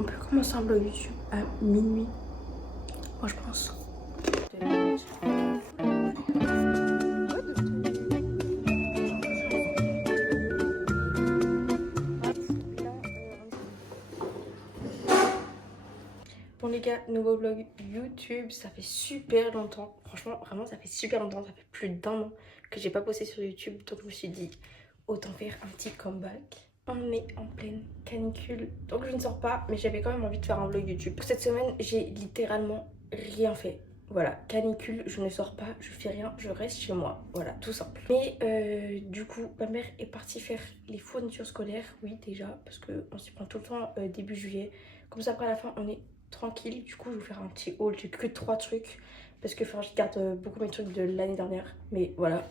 On peut commencer un vlog YouTube à minuit, moi je pense. Bon les gars, nouveau vlog YouTube, ça fait super longtemps, franchement vraiment ça fait super longtemps, ça fait plus d'1 an que j'ai pas posté sur YouTube, donc je me suis dit autant faire un petit comeback. On est en pleine canicule, donc je ne sors pas, mais j'avais quand même envie de faire un vlog YouTube. Pour cette semaine, j'ai littéralement rien fait. Voilà, canicule, je ne sors pas, je fais rien, je reste chez moi. Voilà, tout simple. Mais du coup, ma mère est partie faire les fournitures scolaires, oui déjà, parce qu'on s'y prend tout le temps début juillet. Comme ça, après à la fin, on est tranquille. Du coup, je vais vous faire un petit haul, j'ai que 3 trucs, parce que enfin, je garde beaucoup mes trucs de l'année dernière. Mais voilà.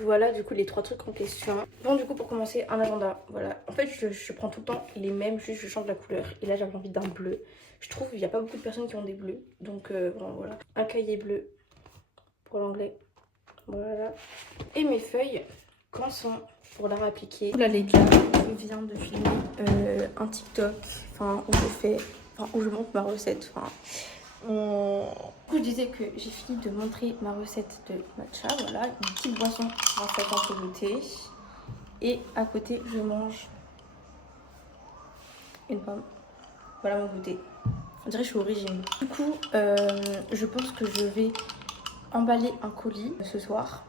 Voilà du coup les 3 trucs en question. Bon du coup pour commencer un agenda, voilà. En fait je prends tout le temps les mêmes, juste je change la couleur. Et là j'avais envie d'un bleu. Je trouve qu'il n'y a pas beaucoup de personnes qui ont des bleus. Donc bon, voilà. Un cahier bleu pour l'anglais. Voilà. Et mes feuilles, quand sont pour l'art appliqué. Là les gars, je viens de filmer un TikTok, enfin où je fais, enfin où je montre ma recette. Enfin, du coup, je disais que j'ai fini de montrer ma recette de matcha. Voilà, une petite boisson en fait un peu goûter. Et à côté, je mange une pomme. Voilà mon goûter. On dirait que je suis au régime. Du coup, je pense que je vais emballer un colis ce soir.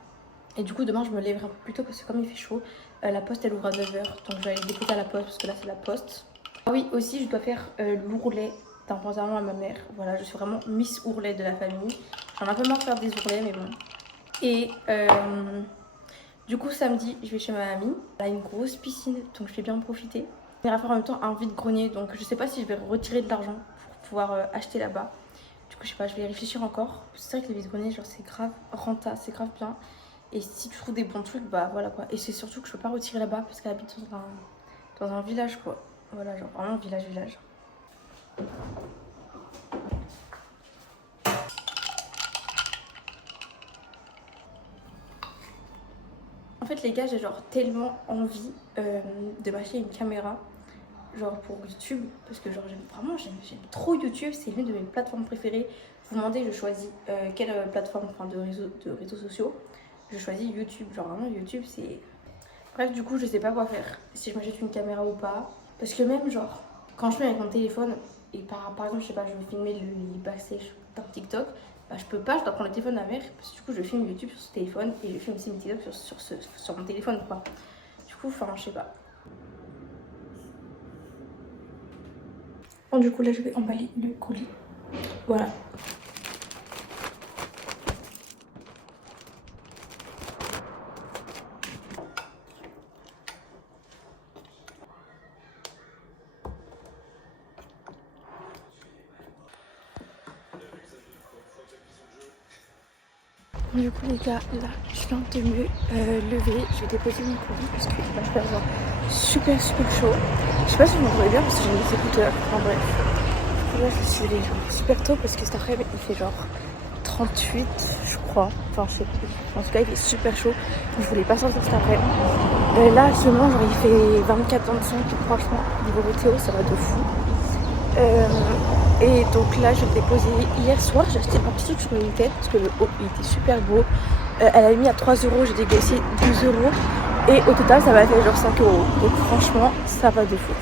Et du coup, demain, je me lèverai un peu plus tôt parce que comme il fait chaud, la poste elle ouvre à 9 h. Donc je vais aller déposer à la poste parce que là, c'est la poste. Ah oui, aussi, je dois faire l'ourlet d'un pantalon à ma mère. Voilà, je suis vraiment Miss Ourlet de la famille. J'en ai un peu marre de faire des ourlets, mais bon. Et du coup, samedi, je vais chez ma mamie. Elle a une grosse piscine, donc je vais bien en profiter. On ira faire en même temps un vide-grenier, donc je sais pas si je vais retirer de l'argent pour pouvoir acheter là-bas. Du coup, je sais pas, je vais y réfléchir encore. C'est vrai que les vide-greniers, genre, c'est grave rentable, c'est grave bien. Et si tu trouves des bons trucs, bah voilà quoi. Et c'est surtout que je peux pas retirer là-bas parce qu'elle habite dans un village quoi. Voilà, genre vraiment village. En fait les gars, j'ai genre tellement envie de m'acheter une caméra. Genre pour YouTube, parce que genre j'aime trop YouTube, c'est l'une de mes plateformes préférées. Vous demandez, je choisis quelle plateforme, enfin de réseaux sociaux. Je choisis YouTube, genre vraiment YouTube c'est... Bref du coup je sais pas quoi faire, si je m'achète une caméra ou pas. Parce que même genre, quand je fais avec mon téléphone, et par exemple je sais pas, je veux filmer les backstage d'un TikTok, bah je peux pas, je dois prendre le téléphone à ma mère, parce que du coup je filme YouTube sur ce téléphone, et je filme aussi mes TikTok sur mon téléphone quoi. Du coup, enfin je sais pas. Bon du coup là je vais emballer le colis. Voilà. Du coup les gars, là je viens de me lever, je vais déposer mon colis parce qu'il va faire genre super chaud. Je sais pas si vous m'entendez bien parce que j'ai mes écouteurs, enfin bref. Du coup là je suis allée genre super tôt parce que cet après-midi il fait genre 38 je crois, enfin je sais plus. En tout cas il est super chaud, je voulais pas sortir cet après-midi. Là actuellement genre il fait 24-25, franchement niveau météo ça va de fou. Et donc là je vais le déposer hier soir, j'ai acheté un petit truc sur une tête parce que le haut il était super beau. Elle a mis à 3 €, j'ai négocié 12 € et au total ça m'a fait genre 5 €. Donc franchement ça va de fou.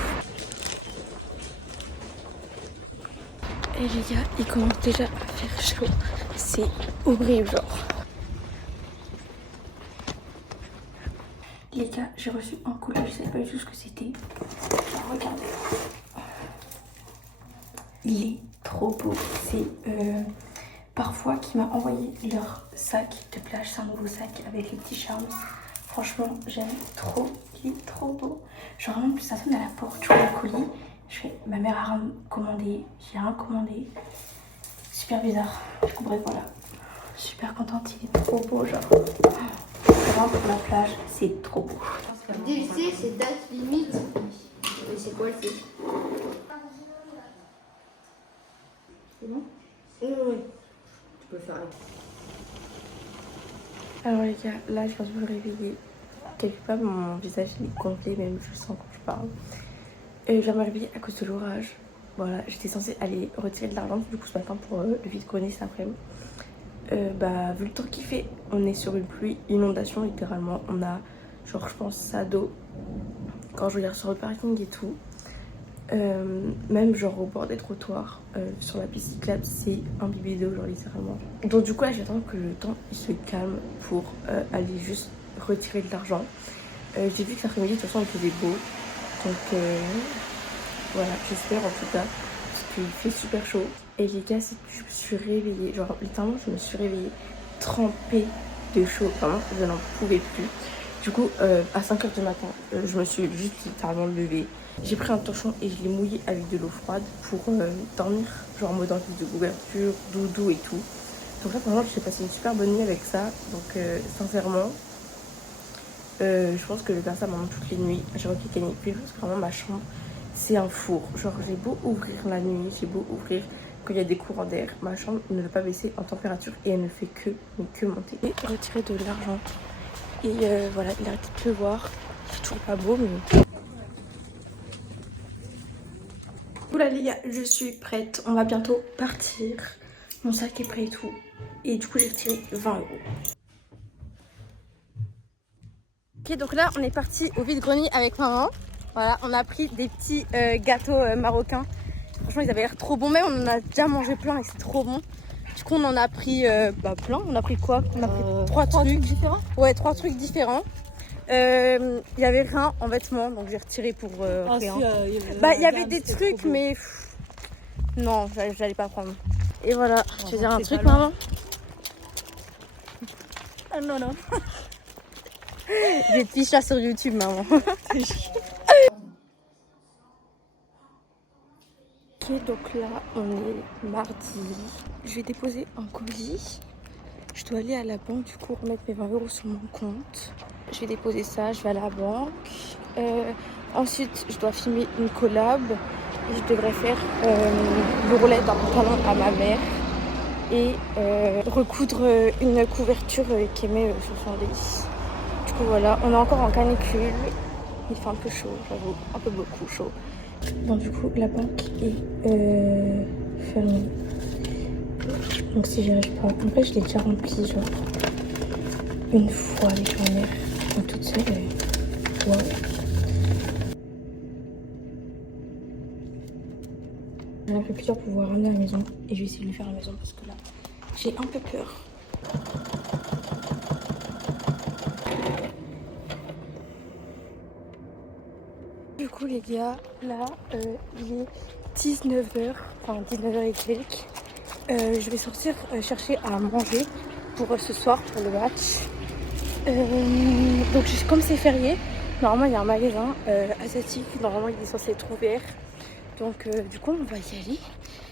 Et les gars il commence déjà à faire chaud, c'est horrible genre. Les gars j'ai reçu un colis, je savais pas du tout ce que c'était. Regardez. Il est trop beau, c'est Parfois qui m'a envoyé leur sac de plage, c'est un nouveau sac avec les petits charmes. Franchement j'aime trop, il est trop beau. Genre vraiment plus ça sonne à la porte, je vois le colis, je fais ma mère a rien commandé, j'ai rien commandé. Super bizarre, du coup bref voilà. Super contente, il est trop beau genre. Vraiment pour la plage, c'est trop beau. DLC, c'est date limite. Mais c'est quoi le fait? C'est bon? Oui. Tu peux faire. Alors les gars, là je viens de me réveiller. Quelque part mon visage il est gonflé, même je sens quand je parle. Je viens de me réveiller à cause de l'orage. Voilà, j'étais censée aller retirer de l'argent du coup ce matin pour le vide-grenier cet après-midi. Bah, vu le temps qu'il fait, on est sur une pluie inondation littéralement. On a genre je pense ça d'eau quand je regarde sur le parking et tout. Même genre au bord des trottoirs, sur la piste cyclable, c'est imbibé d'eau genre littéralement. Donc du coup là j'attends que le temps il se calme pour aller juste retirer de l'argent. J'ai vu que cet après-midi de toute façon il faisait beau. Donc voilà, j'espère en tout cas, parce qu'il fait super chaud. Et les gars, je me suis réveillée, genre littéralement je me suis réveillée trempée de chaud, vraiment je n'en pouvais plus. Du coup à 5h du matin, je me suis juste littéralement levée. J'ai pris un torchon et je l'ai mouillé avec de l'eau froide pour dormir, genre en mode envie de couverture, doudou et tout. Donc là par exemple j'ai passé une super bonne nuit avec ça, donc sincèrement je pense que je vais faire ça pendant toutes les nuits. J'ai repris canicule parce que vraiment ma chambre c'est un four. Genre j'ai beau ouvrir la nuit, j'ai beau ouvrir qu'il y a des courants d'air, ma chambre ne veut pas baisser en température et elle ne fait que monter. Et retirer de l'argent. Et voilà, il arrête de pleuvoir. C'est toujours pas beau mais... Oula les gars, je suis prête. On va bientôt partir. Mon sac est prêt et tout. Et du coup j'ai retiré 20 €. Ok, donc là on est parti au vide-grenier avec maman. Voilà, on a pris des petits gâteaux marocains. Franchement, ils avaient l'air trop bons. Même on en a déjà mangé plein et c'est trop bon. Du coup, on en a pris plein. On a pris quoi? On a pris trois trucs différents. Ouais, 3 trucs différents. Il y avait rien en vêtements, donc j'ai retiré pour rien. Il y avait des trucs, mais non, j'allais pas prendre. Et voilà, je vais dire un truc, maman. Ah, non. J'ai te fiche là sur YouTube, maman. Ok, donc là, on est mardi. Je vais déposer un colis. Je dois aller à la banque, du coup, remettre mes 20 € sur mon compte. Je vais déposer ça, je vais à la banque. Ensuite, je dois filmer une collab. Et je devrais faire le relais d'un pantalon à ma mère. Et recoudre une couverture qui met sur son lit. Du coup, voilà, on est encore en canicule. Il fait un peu chaud, j'avoue, un peu beaucoup chaud. Bon, du coup, la banque est fermée. Donc si j'y arrive pas, en fait je l'ai déjà rempli genre une fois avec ma mère, donc toute seule et wow. J'en ai pris plusieurs pour pouvoir ramener à la maison et je vais essayer de le faire à la maison parce que là j'ai un peu peur. Du coup les gars, là il est 19h, enfin 19h et quelques. Je vais sortir chercher à manger pour ce soir pour le match. Donc comme c'est férié, normalement il y a un magasin asiatique, normalement il est censé être ouvert. Donc du coup on va y aller.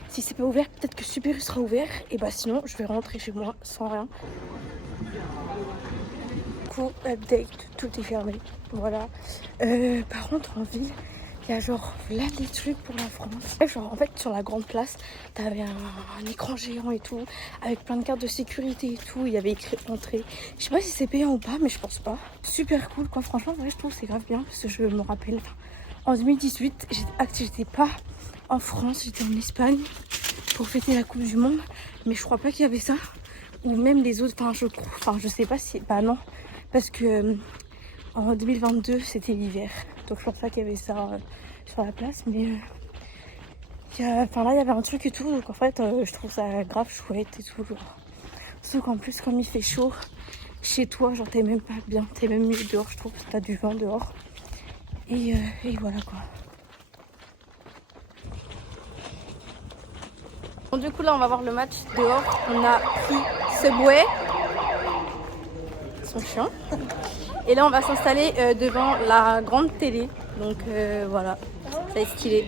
Si c'est pas ouvert, peut-être que Super U sera ouvert. Et bah sinon je vais rentrer chez moi sans rien. Du coup update, tout est fermé. Voilà. Par contre en ville, il y a genre là des trucs pour la France. Genre en fait sur la grande place, t'avais un écran géant et tout, avec plein de cartes de sécurité et tout. Il y avait écrit entrée. Je sais pas si c'est payant ou pas, mais je pense pas. Super cool quoi. Franchement, ouais, je trouve que c'est grave bien parce que je me rappelle. En 2018, j'étais pas en France, j'étais en Espagne pour fêter la Coupe du Monde, mais je crois pas qu'il y avait ça ou même les autres. Enfin, je sais pas si. Bah non, parce que en 2022 c'était l'hiver. Donc je pense pas qu'il y avait ça sur la place, mais là il y avait un truc et tout, donc en fait je trouve ça grave chouette et tout, genre. Sauf qu'en plus comme il fait chaud chez toi, genre t'es même pas bien, t'es même mieux dehors, je trouve, t'as du vent dehors. Et voilà quoi. Bon, du coup là on va voir le match dehors, on a pris Subway, ils sont chiants. Et là on va s'installer devant la grande télé. Donc voilà, ça va être stylé.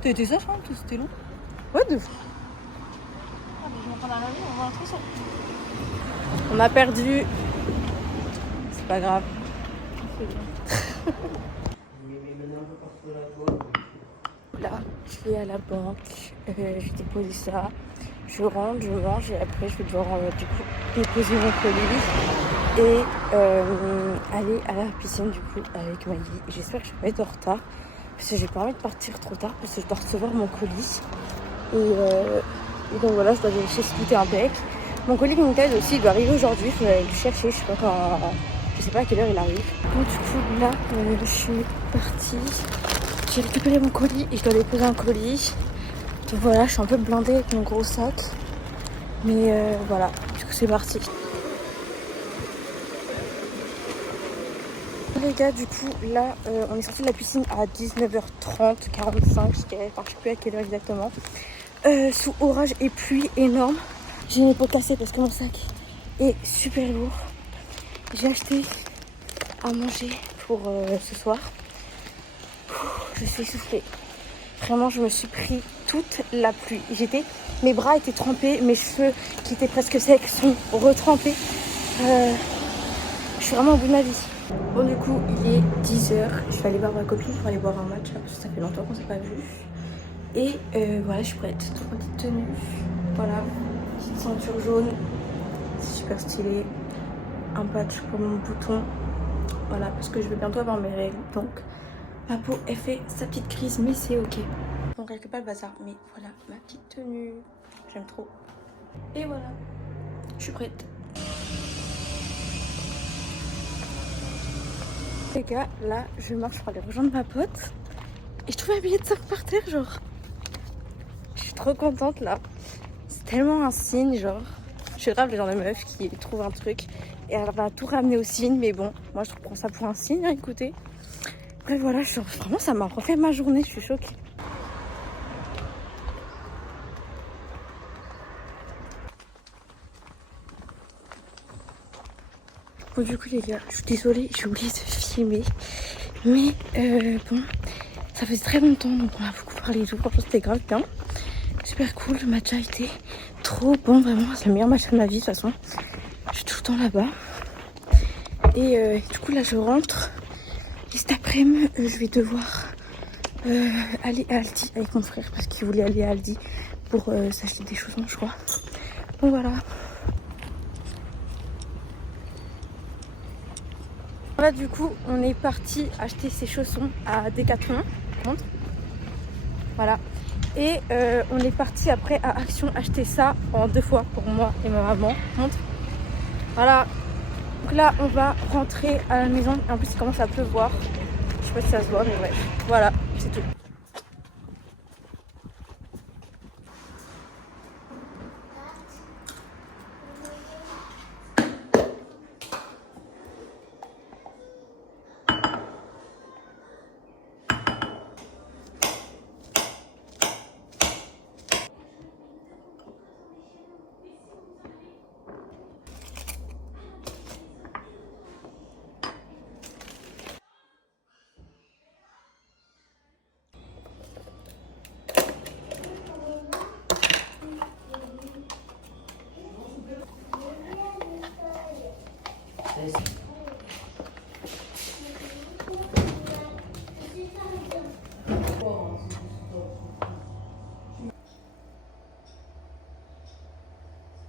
T'as été sage, hein? C'était long. Ouais, de fou. On a perdu. C'est pas grave. Là, Je vais à la banque, je vais déposer ça, je rentre, je mange et après je vais devoir du coup déposer mon colis et aller à la piscine du coup avec Maggie. J'espère que je vais pas être en retard parce que j'ai pas envie de partir trop tard parce que je dois recevoir mon colis et donc voilà, je dois vérifier si tout est impec. Mon colis Vinted aussi, il doit arriver aujourd'hui, il faut aller le chercher, je sais pas à quelle heure il arrive. Donc du coup là, je suis partie, j'ai récupéré mon colis et je dois déposer un colis. Donc voilà, je suis un peu blindée avec mon gros sac, mais voilà, du coup c'est parti. Les gars, du coup là, on est sorti de la piscine à 19h30, 45, je dirais, enfin je sais plus à quelle heure exactement. Sous orage et pluie énorme. J'ai mes pots cassés parce que mon sac est super lourd. J'ai acheté à manger pour ce soir. Je suis essoufflée. Vraiment, je me suis pris toute la pluie. Mes bras étaient trempés, mes cheveux qui étaient presque secs sont retrempés. Je suis vraiment au bout de ma vie. Bon, du coup, il est 10h. Je vais aller voir ma copine pour aller voir un match parce que ça fait longtemps qu'on s'est pas vu. Et voilà, je suis prête. Toute ma petite tenue. Voilà, petite ceinture jaune. C'est super stylé. Un patch pour mon bouton. Voilà, parce que je vais bientôt avoir mes règles. Donc, ma peau, elle fait sa petite crise, mais c'est ok. On règle pas le bazar, mais voilà ma petite tenue. J'aime trop. Et voilà, je suis prête. Les gars, là, je marche pour aller rejoindre ma pote. Et je trouve un billet de 5 par terre, genre. Je suis trop contente, là. C'est tellement un signe, genre. Je suis grave le genre de meuf qui trouve un truc et elle va tout ramener au signe. Mais bon, moi, je prends ça pour un signe, hein, écoutez. Bref, voilà, vraiment, ça m'a refait ma journée. Je suis choquée. Bon, du coup, les gars, je suis désolée, j'ai oublié de filmer. Mais bon, ça faisait très longtemps, donc on a beaucoup parlé et tout. Franchement, c'était grave bien. Super cool, le match a été trop bon, vraiment. C'est le meilleur match de ma vie, de toute façon. Je suis tout le temps là-bas. Et du coup, là, je rentre. Et cet après-midi, je vais devoir aller à Aldi avec mon frère parce qu'il voulait aller à Aldi pour s'acheter des chaussons, je crois. Donc voilà. Là, du coup, on est parti acheter ces chaussons à Decathlon. Voilà. Et on est parti après à Action acheter ça en 2 fois pour moi et ma maman. Voilà. Donc là, on va rentrer à la maison. En plus, il commence à pleuvoir. Je sais pas si ça se voit, mais bref. Voilà, c'est tout.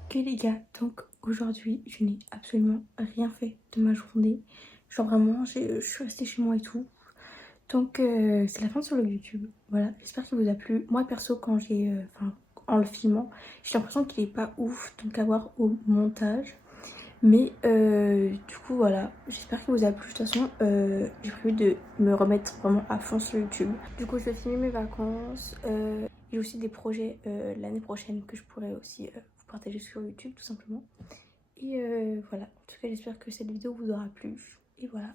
Ok les gars, donc aujourd'hui je n'ai absolument rien fait de ma journée. Genre vraiment, je suis restée chez moi et tout. Donc c'est la fin sur le YouTube. Voilà, j'espère qu'il vous a plu. Moi perso, quand en le filmant, j'ai l'impression qu'il est pas ouf, donc à voir au montage. Mais du coup voilà, j'espère qu'il vous a plu. De toute façon, j'ai prévu de me remettre vraiment à fond sur YouTube. Du coup, je vais finir mes vacances. J'ai aussi des projets l'année prochaine que je pourrais aussi vous partager sur YouTube tout simplement. Et voilà, en tout cas j'espère que cette vidéo vous aura plu. Et voilà.